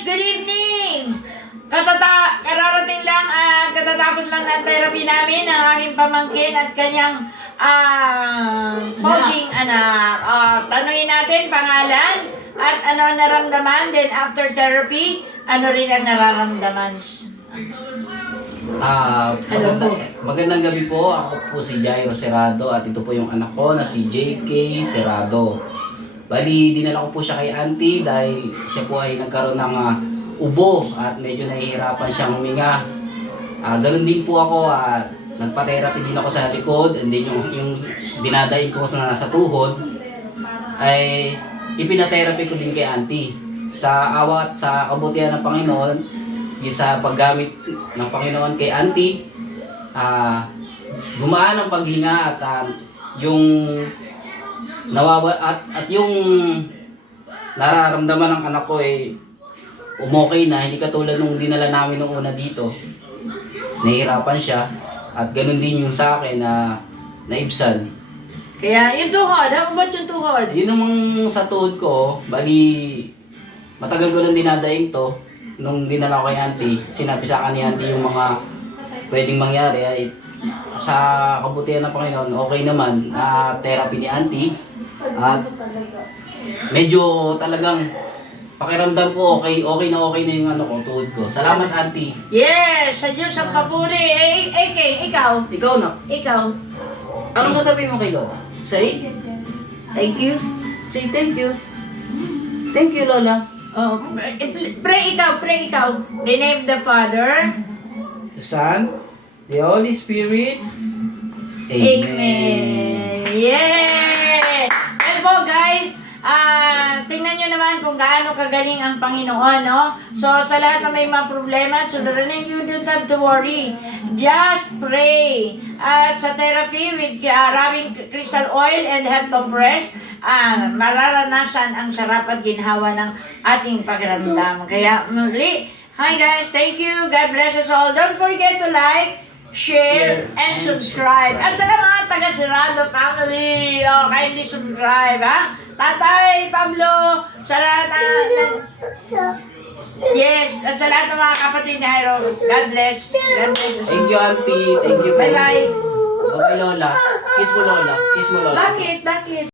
guys! Good evening! Kararating lang, katatapos lang ng therapy namin ng aking pamangkin at kanyang poging anak. Tanungin natin pangalan at ano ang naramdaman. Then after therapy, ano rin ang nararamdaman. Magandang gabi po. Ako po si Jairo Serrado at ito po yung anak ko na si JK Serrado. Bali, dinala ko po siya kay auntie dahil siya po ay nagkaroon ng ubo at medyo nahihirapan siyang huminga. Ganun din po ako at nagpa-therapy din ako sa likod, and then yung dinadayin ko sa tuhod ay ipina-therapy ko din kay auntie. Sa awat sa kabutihan ng Panginoon, yung sa paggamit ng Panginoon kay auntie, gumaan ang paghinga at yung at yung nararamdaman ng anak ko ay umokay na, hindi katulad nung dinala namin nung una dito. Nahihirapan siya at ganun din yung sa akin na naibsan. Kaya yung tuhod, ano ba yung tuhod? Yun namang sa tuhod ko, bali matagal ko nang dinadaing to. Nung dinala ko kay auntie, sinabi sa akin ni auntie yung mga pwedeng mangyari. Ay, sa kabutihan ng Panginoon, okay naman na therapy ni auntie. At medyo talagang pakiramdam ko okay na yung ano ko, tuhod ko. Salamat auntie. Yes! Sa Diyos ang papuri. Ikaw? Ikaw na. Ikaw? Anong sasabihin mo kay Lola? Say? Thank you. Say thank you. Thank you, Lola. Oh, pray ikaw. The name of the Father. The Son, the Holy Spirit. Amen. Yes! Well po guys, tingnan nyo naman kung gaano kagaling ang Panginoon, no? So, sa lahat na may mga problema, so you don't have to worry. Just pray. At sa therapy with rubbing crystal oil and head compress, mararanasan ang sarap at ginhawa ng ating pakiramdam. Kaya muli, hi guys, thank you. God bless us all. Don't forget to like, share, and subscribe. At sa mga taga-Serrado family, kindly subscribe, ha? Tatay, Pablo, sa lahat yes, at sa lahat ng mga kapatid ni Jairo, God bless. God bless us. Thank you, auntie. Thank you. Bye-bye. Okay, Lola. Kiss mo, Lola. Kiss mo, Lola. Bakit?